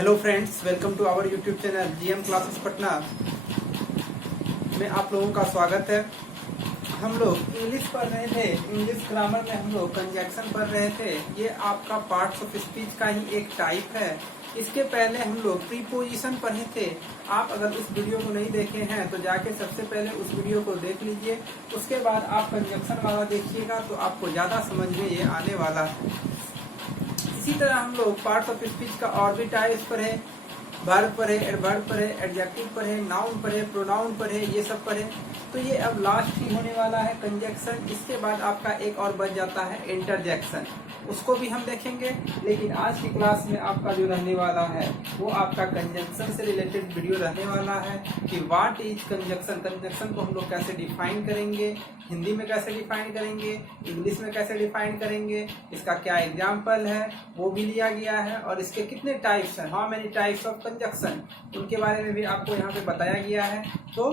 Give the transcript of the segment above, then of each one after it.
Hello friends, welcome to our YouTube channel GM classes Patna में आप लोगों का स्वागत है। हम लोग इंग्लिश पढ़ रहे थे, इंग्लिश ग्रामर में हम लोग कंजक्शन पढ़ रहे थे। ये आपका पार्ट्स ऑफ स्पीच का ही एक टाइप है। इसके पहले हम लोग प्रीपोजिशन पढ़े थे। आप अगर उस वीडियो को नहीं देखे हैं तो जाके सबसे पहले उस वीडियो को देख लीजिए, उसके बाद आप कंजक्शन वाला देखिएगा तो आपको ज्यादा समझ में ये आने वाला है। इसी तरह हम लोग पार्ट्स ऑफ स्पीच का और भी टाइप्स पढ़े, वर्ब पढ़े, एडवर्ब पढ़े, एडजेक्टिव पढ़े, नाउन पढ़े, प्रोनाउन पढ़े, ये सब पढ़े। तो ये अब लास्ट ही होने वाला है कंजक्शन। इसके बाद आपका एक और बच जाता है इंटरजेक्शन, उसको भी हम देखेंगे। लेकिन आज की क्लास में आपका जो रहने वाला है वो आपका कंजक्शन से रिलेटेड वीडियो रहने वाला है कि व्हाट इज कंजक्शन। कंजक्शन को हम लोग कैसे डिफाइन करेंगे, हिंदी में कैसे डिफाइन करेंगे, इंग्लिश में कैसे डिफाइन करेंगे, इसका क्या एग्जाम्पल है वो भी लिया गया है, और इसके कितने टाइप्स हैं, how many types of conjunction, उनके बारे में भी आपको यहाँ पे बताया गया है। तो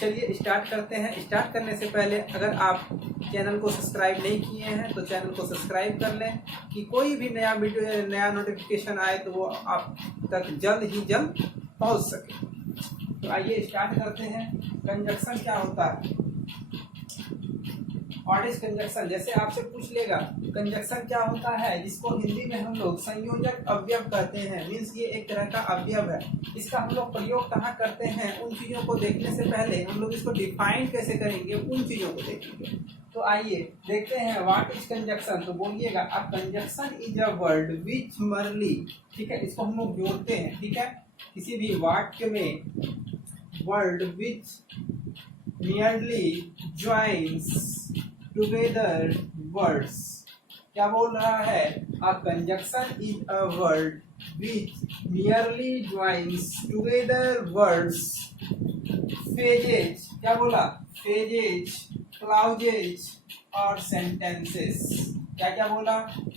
चलिए स्टार्ट करते हैं। स्टार्ट करने से पहले अगर आप चैनल को सब्सक्राइब नहीं किए हैं तो चैनल को सब्सक्राइब कर लें कि कोई भी नया वीडियो या नया नोटिफिकेशन आए तो वो आप तक जल्द ही जल्द पहुंच सके। तो आइए स्टार्ट करते हैं। कंजक्शन क्या होता है, व्हाट इज कंजक्शन। जैसे आपसे पूछ लेगा कंजक्शन क्या होता है, जिसको हिंदी में हम लोग संयोजक अवयव कहते हैं। मीन्स ये एक तरह का अवयव है। इसका हम लोग प्रयोग कहाँ करते हैं, उन चीजों को देखने से पहले हम लोग इसको डिफाइन कैसे करेंगे उन चीजों को देखेंगे। तो आइए देखते हैं व्हाट इज कंजक्शन। तो बोलिएगा a conjunction is a word which merely, ठीक है, इसको हम लोग जोड़ते हैं। ठीक है, किसी भी वाक्य में word which nearly joins together words, क्या बोल रहा है, a conjunction is a word which nearly joins together words, phrases, क्या बोला, फेजेज, क्लाउजेज और सेंटेंसेस। क्या क्या बोला,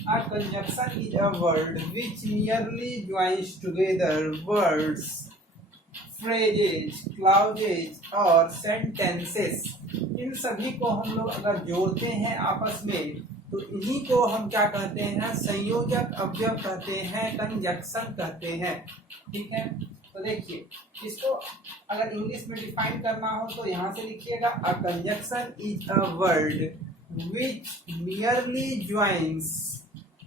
a conjunction is a word which nearly joins together words, phrases, clauses और सेंटेंसेस। इन सभी को हम लोग अगर जोड़ते हैं आपस में तो इन्हीं को हम क्या कहते हैं, संयोजक अवयव कहते हैं, कंजक्शन कहते हैं। ठीक है, तो देखिए इसको अगर इंग्लिश में डिफाइन करना हो तो यहाँ से लिखिएगा a conjunction is a word which nearly joins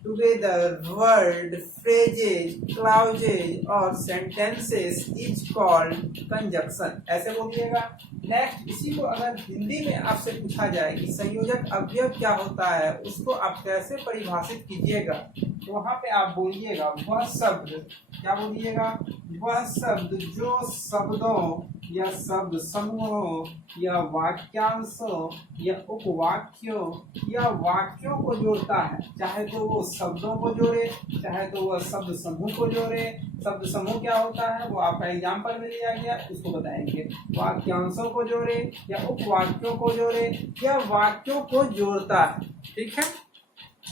together word, phrases, clauses और सेंटेंसेस इज कॉल्ड कंजक्शन। ऐसे बोलिएगा। नेक्स्ट, इसी को अगर हिंदी में आपसे पूछा जाए कि संयोजक अवयव क्या होता है, उसको आप कैसे परिभाषित कीजिएगा, तो वहां पे आप बोलिएगा वह शब्द, क्या बोलिएगा, वह शब्द जो शब्दों या शब्द समूहों या वाक्यांशों या उपवाक्यों या वाक्यों को जोड़ता है। चाहे तो वो शब्दों को जोड़े, चाहे तो वह शब्द समूह को जोड़े। शब्द समूह क्या होता है वो आपका एग्जाम्पल में लिया गया, उसको बताएंगे। वाक्यांशों को जोड़े या उपवाक्यों को जोड़े या वाक्यों को जोड़ता है। ठीक है,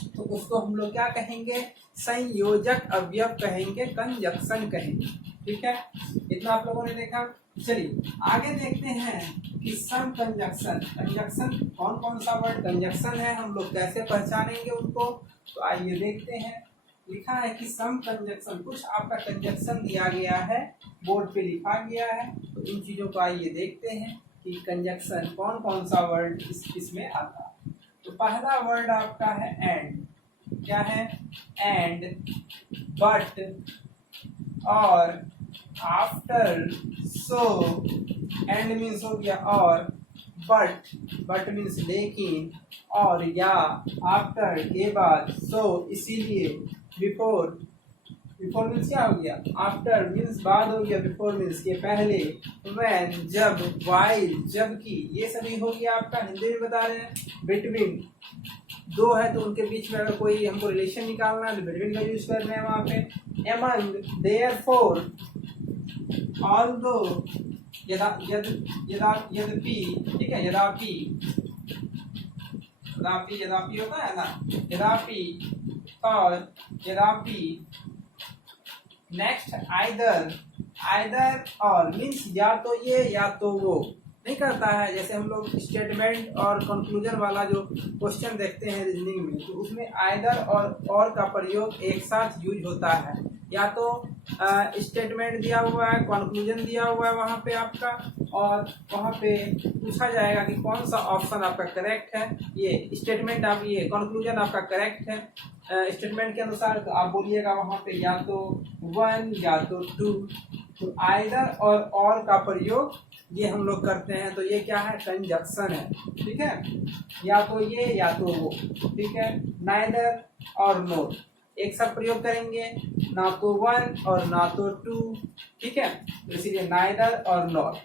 तो उसको हम लोग क्या कहेंगे, संयोजक अवयव कहेंगे, कंजक्शन कहेंगे। ठीक है, इतना आप लोगों ने देखा। चलिए आगे देखते हैं कि सम कंजक्शन। कंजक्शन कौन कौन सा वर्ड कंजक्शन है, हम लोग कैसे पहचानेंगे उनको। तो आइए देखते हैं। लिखा है कि सम कंजक्शन, कुछ आपका कंजक्शन दिया गया है, बोर्ड पे लिखा गया है। तो इन चीजों को आइए देखते हैं कि कंजक्शन कौन कौन सा वर्ड इसमें आता है। तो पहला वर्ड आपका है एंड। क्या है, एंड, बट, और, आफ्टर, सो। एंड मीन्स हो गया और, बट मीन्स लेकिन, और या, आफ्टर के बाद, सो इसीलिए, बिफोर मीन्स क्या हो गया, आफ्टर मीन्स बाद हो गया, बिफोर मीन्स के पहले, व्हेन जब, वाइल जबकि, ये सभी हो गया आपका। हिंदी में बता रहे हैं बिटवीन, दो है तो उनके बीच में अगर कोई हमको रिलेशन निकालना है तो बिटवीन का यूज कर रहे हैं वहां पे। एमंग, देयरफॉर, ऑल्दो, यद्यपि, ठीक है, यद्यपि होता है ना, यद्यपि और यद्यपि। नेक्स्ट आइदर और मीन्स या तो ये या तो वो। नहीं करता है। जैसे हम लोग स्टेटमेंट और कंक्लूजन वाला जो क्वेश्चन देखते हैं रीजनिंग में, तो उसमें आइदर और का प्रयोग एक साथ यूज होता है। या तो स्टेटमेंट दिया हुआ है, कंक्लूजन दिया हुआ है वहाँ पे आपका, और वहाँ पे पूछा जाएगा कि कौन सा ऑप्शन आपका करेक्ट है। ये स्टेटमेंट आप, ये कंक्लूजन आपका करेक्ट है स्टेटमेंट के अनुसार, तो आप बोलिएगा वहाँ पे या तो 1 या तो 2। तो आइदर और का प्रयोग ये हम लोग करते हैं। तो ये क्या है, कंजक्शन है, ठीक है। या तो ये या तो वो, ठीक है। नाइदर और नोर एक साथ प्रयोग करेंगे, ना तो 1 और ना तो 2, ठीक है। तो इसीलिए नाइदर और नॉर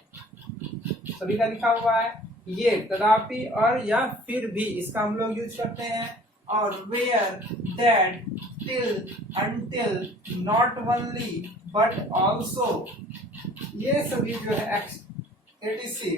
सभी का लिखा हुआ है। ये तथापि और या फिर भी इसका हम लोग यूज करते हैं। और where, that, till, until, not only but also, ये सभी जो है एटीसी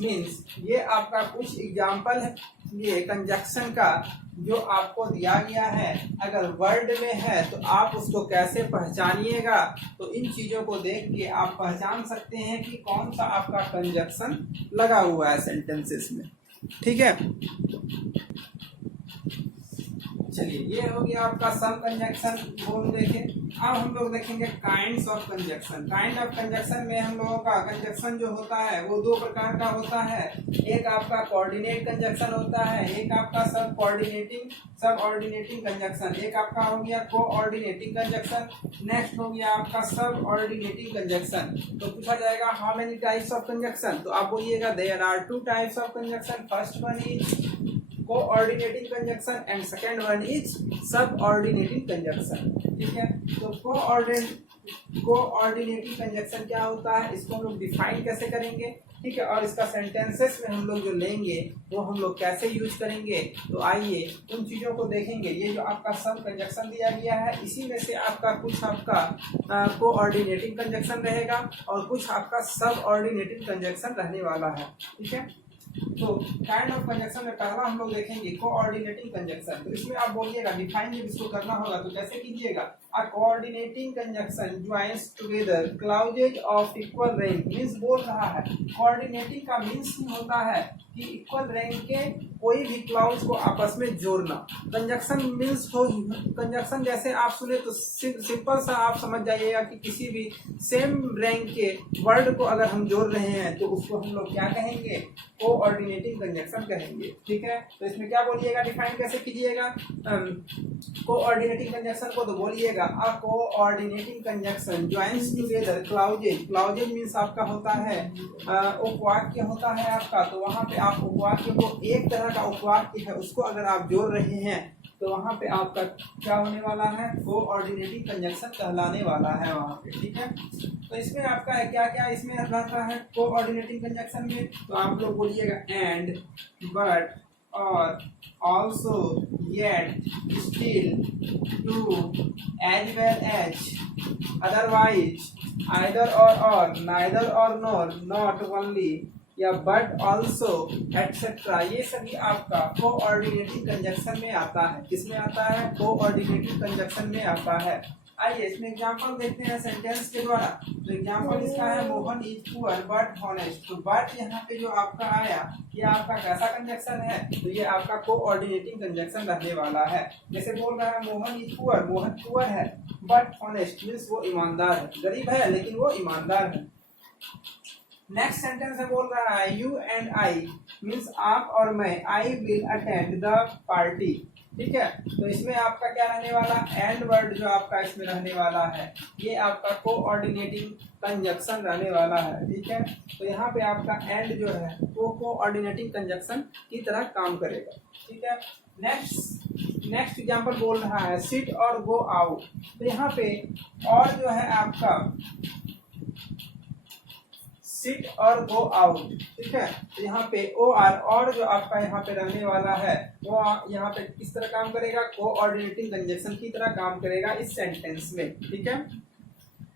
मीन्स ये आपका कुछ एग्जाम्पल है ये कंजक्शन का जो आपको दिया गया है। अगर वर्ड में है तो आप उसको कैसे पहचानिएगा, तो इन चीजों को देख के आप पहचान सकते हैं कि कौन सा आपका कंजक्शन लगा हुआ है सेंटेंसेस में, ठीक है। चलिए, ये हो गया आपका सम कंजक्शन बोल देखे। अब हम लोग देखेंगे kinds of conjunction. Kind of conjunction में हम लोगों का कंजक्शन जो होता है वो दो प्रकार का होता है। एक आपका कोऑर्डिनेट कंजक्शन होता है, एक आपका सब ऑर्डिनेटिंग कंजक्शन। एक आपका हो गया कोऑर्डिनेटिंग कंजक्शन, नेक्स्ट हो गया आपका सब ऑर्डिनेटिंग कंजक्शन। तो पूछा जाएगा how many types of conjunction, तो आप बोलिएगा there are 2 types of conjunction. First one is coordinating conjunction and second one is subordinating conjunction, ठीक है। तो कोऑर्डिनेटिंग कंजक्शन क्या होता है, इसको हम लोग डिफाइन कैसे करेंगे, ठीक है। और इसका सेंटेंसेस में हम लोग जो लेंगे वो हम लोग कैसे यूज करेंगे, तो आइए उन चीजों को देखेंगे। ये जो आपका सब कंजक्शन दिया गया है, इसी में से आपका कुछ आपका कोऑर्डिनेटिंग कंजक्शन रहेगा और कुछ आपका सब ऑर्डिनेटिंग कंजक्शन रहने वाला है, ठीक है। तो काइंड ऑफ कंजक्शन में पहला हम लोग देखेंगे कोऑर्डिनेटिंग कंजक्शन। तो इसमें आप बोलिएगा डिफाइन जब इसको करना होगा तो कैसे कीजिएगा। A coordinating conjunction joins together clauses of equal rank means बोल रहा है कोऑर्डिनेटिंग का मींस ही होता है कि इक्वल रैंक के कोई भी क्लाउज को आपस में जोड़ना। कंजक्शन मींस हो, कंजक्शन जैसे आप सुने तो सिंपल सा आप समझ जाइएगा कि किसी भी सेम रैंक के वर्ड को अगर हम जोड़ रहे हैं तो उसको हम लोग क्या कहेंगे, कोऑर्डिनेटिंग कंजक्शन कहेंगे, ठीक है। तो इसमें क्या बोलिएगा, डिफाइन कैसे कीजिएगा कोऑर्डिनेटिंग कंजक्शन को, तो बोलिएगा a coordinating conjunction joins together clauses. Clauses means आपका होता है उपवाक्य होता है आपका, तो वहां पे आप उपवाक्य को एक तरह का उपवाक्य है उसको अगर आप जोड़ रहे हैं तो वहां पे आपका क्या होने वाला है, कोऑर्डिनेटिंग कंजक्शन कहलाने वाला है वहां पे, ठीक है। तो इसमें आपका है क्या क्या इसमें रहता है कोऑर्डिनेटिंग कंजक्शन में, तो आप लोग बोलिएगा and, but, or, also, yet, still, too, as well as, otherwise, either or, neither और नॉर, नॉट ओनली या बट ऑल्सो एटसेट्रा, ये सभी आपका कोऑर्डिनेटिंग कंजक्शन में आता है। किसमें आता है, कोऑर्डिनेटिंग कंजक्शन में आता है। आइए इसमें एग्जांपल देखते हैं सेंटेंस के द्वारा। तो एग्जांपल इसका है Mohan is poor but honest. तो बट यहाँ पे जो आपका आया ये आपका कैसा कंजक्शन है, तो ये आपका कोऑर्डिनेटिंग कंजक्शन रहने वाला है। जैसे बोल रहा है Mohan is poor, Mohan poor है, बट हॉनेस्ट मीन्स वो ईमानदार है, गरीब है लेकिन वो ईमानदार है। नेक्स्ट सेंटेंस में बोल रहा है यू एंड आई मीन्स आप और मैं, I will attend the party, ठीक है। तो इसमें आपका क्या रहने वाला, एंड वर्ड जो आपका इसमें रहने वाला है ये आपका कोऑर्डिनेटिंग कंजक्शन रहने वाला है, ठीक है। तो यहाँ पे आपका एंड जो है वो कोऑर्डिनेटिंग कंजक्शन की तरह काम करेगा, ठीक है। नेक्स्ट एग्जांपल बोल रहा है सिट और गो आउट। तो यहाँ पे और जो है आपका सिट और गो आउट, ठीक है। तो यहाँ पे ओ आर और जो आपका यहाँ पे रहने वाला है वो यहाँ पे किस तरह काम करेगा, कोऑर्डिनेटिंग कंजक्शन की तरह काम करेगा इस सेंटेंस में, ठीक है।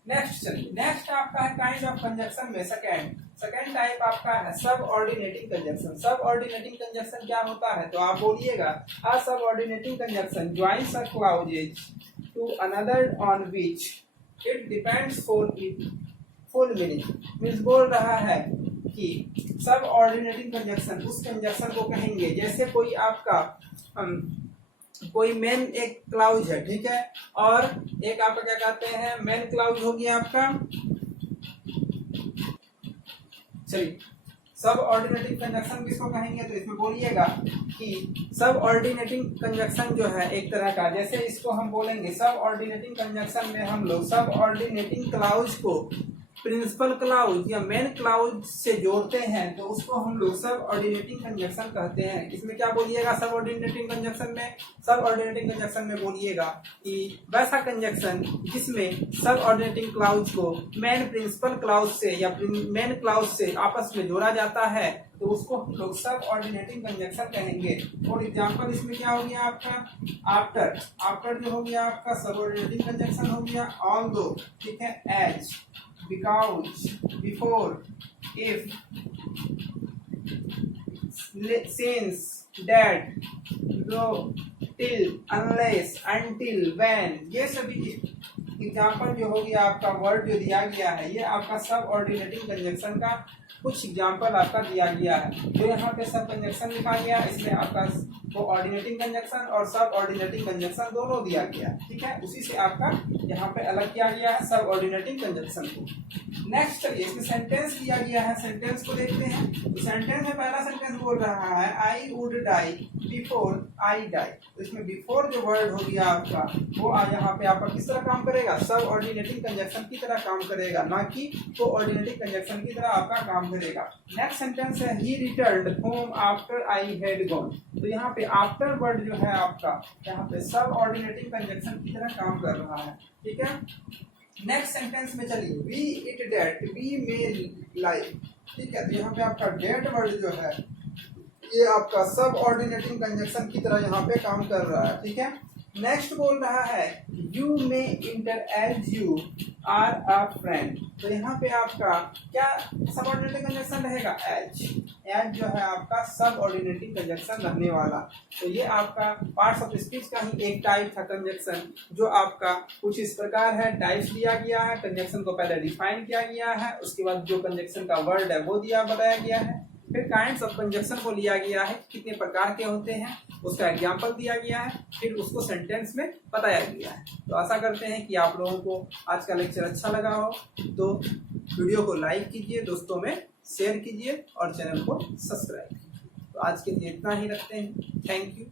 नेक्स्ट चलिए, नेक्स्ट आपका है काइंड ऑफ कंजक्शन में सेकेंड टाइप आपका है सब ऑर्डिनेटिंग कंजक्शन। सब ऑर्डिनेटिंग कंजक्शन क्या होता है, तो आप बोलिएगा a subordinating conjunction joins a clauses to another on which it depends for it full meaning means बोल रहा है कि सब ऑर्डिनेटिंग कंजक्शन उस कंजक्शन को कहेंगे जैसे कोई आपका कोई मेन एक क्लाउज है, ठीक है, और एक आपका क्या कहते हैं मेन क्लाउज हो गया आपका, चलिए सब ऑर्डिनेटिंग कंजक्शन किसको कहेंगे, तो इसमें बोलिएगा कि सब ऑर्डिनेटिंग कंजक्शन जो है एक तरह का, जैसे इसको हम बोलेंगे सब ऑर्डिनेटिंग कंजक्शन में हम लोग सब ऑर्डिनेटिंग क्लाउज को प्रिंसिपल क्लाउज या मेन क्लाउज से जोड़ते हैं तो उसको हम लोग सब ऑर्डिनेटिंग कंजक्शन कहते हैं। इसमें क्या बोलिएगा सब ऑर्डिनेटिंग कंजक्शन में, सब ऑर्डिनेटिंग कंजक्शन में बोलिएगा कि वैसा कंजक्शन जिसमें सब ऑर्डिनेटिंग क्लाउज को मेन प्रिंसिपल क्लाउज से या मेन क्लाउज से आपस में जोड़ा जाता है तो उसको हम लोग सब ऑर्डिनेटिंग कंजक्शन कहेंगे। और एग्जांपल इसमें क्या हो गया आपका आफ्टर, आफ्टर जो हो गया आपका सब ऑर्डिनेटिंग कंजक्शन हो गया, ऑल्दो, ठीक है, as, because, before, if, since, that, though, till, unless, until, when, ये सभी एग्जाम्पल जो हो गया आपका वर्ड जो दिया गया है ये आपका सब ऑर्डिनेटिंग कंजक्शन का कुछ एग्जाम्पल आपका दिया गया है। तो यहाँ पे सब कंजक्शन लिखा गया, इसमें आपका वो ऑर्डिनेटिंग कंजक्शन और सब ऑर्डिनेटिंग कंजक्शन दोनों दिया गया, ठीक है, उसी से आपका यहाँ पे अलग किया गया है सब ऑर्डिनेटिंग कंजक्शन को। नेक्स्ट चलिए इसमें सेंटेंस दिया गया है, सेंटेंस को देखते हैं। तो सेंटेंस में पहला सेंटेंस बोल रहा है I would die before I die. तो इसमें बिफोर जो वर्ड हो गया आपका वो यहाँ पे आपका किस तरह काम करेगा, सब ऑर्डिनेटिंग कंजक्शन की तरह काम करेगा, ना कि तो ऑर्डिनेटिंग कंजक्शन की तरह आपका काम करेगा। नेक्स्ट सेंटेंस है ही returned home after I had gone. तो यहाँ पे आफ्टर वर्ड जो है आपका यहाँ पे सब ऑर्डिनेटिंग कंजक्शन की तरह काम कर रहा है, ठीक है। नेक्स्ट सेंटेंस में चलिए we eat that we may like, ठीक है, तो यहाँ पे आपका डेट वर्ड जो है ये आपका सब ऑर्डिनेटिंग कंजक्शन की तरह यहाँ पे काम कर रहा है, ठीक है। नेक्स्ट बोल रहा है you may enter as you are a friend. तो यहाँ पे आपका क्या सब ऑर्डिनेटिंग कंजक्शन रहेगा, एज, एज जो है आपका सब ऑर्डिनेटिंग कंजक्शन रहने वाला। तो ये आपका पार्ट्स ऑफ स्पीच का ही एक टाइप था कंजक्शन जो आपका कुछ इस प्रकार है, टाइप्स दिया गया है, कंजक्शन को पहले डिफाइन किया गया है, उसके बाद जो कंजक्शन का वर्ड है वो बताया गया है, फिर काइंड्स ऑफ कंजक्शन को लिया गया है कितने प्रकार के होते हैं उसका एग्जाम्पल दिया गया है, फिर उसको सेंटेंस में बताया गया है। तो आशा करते हैं कि आप लोगों को आज का लेक्चर अच्छा लगा हो, तो वीडियो को लाइक कीजिए, दोस्तों में शेयर कीजिए और चैनल को सब्सक्राइब कीजिए। तो आज के लिए इतना ही रखते हैं, थैंक यू।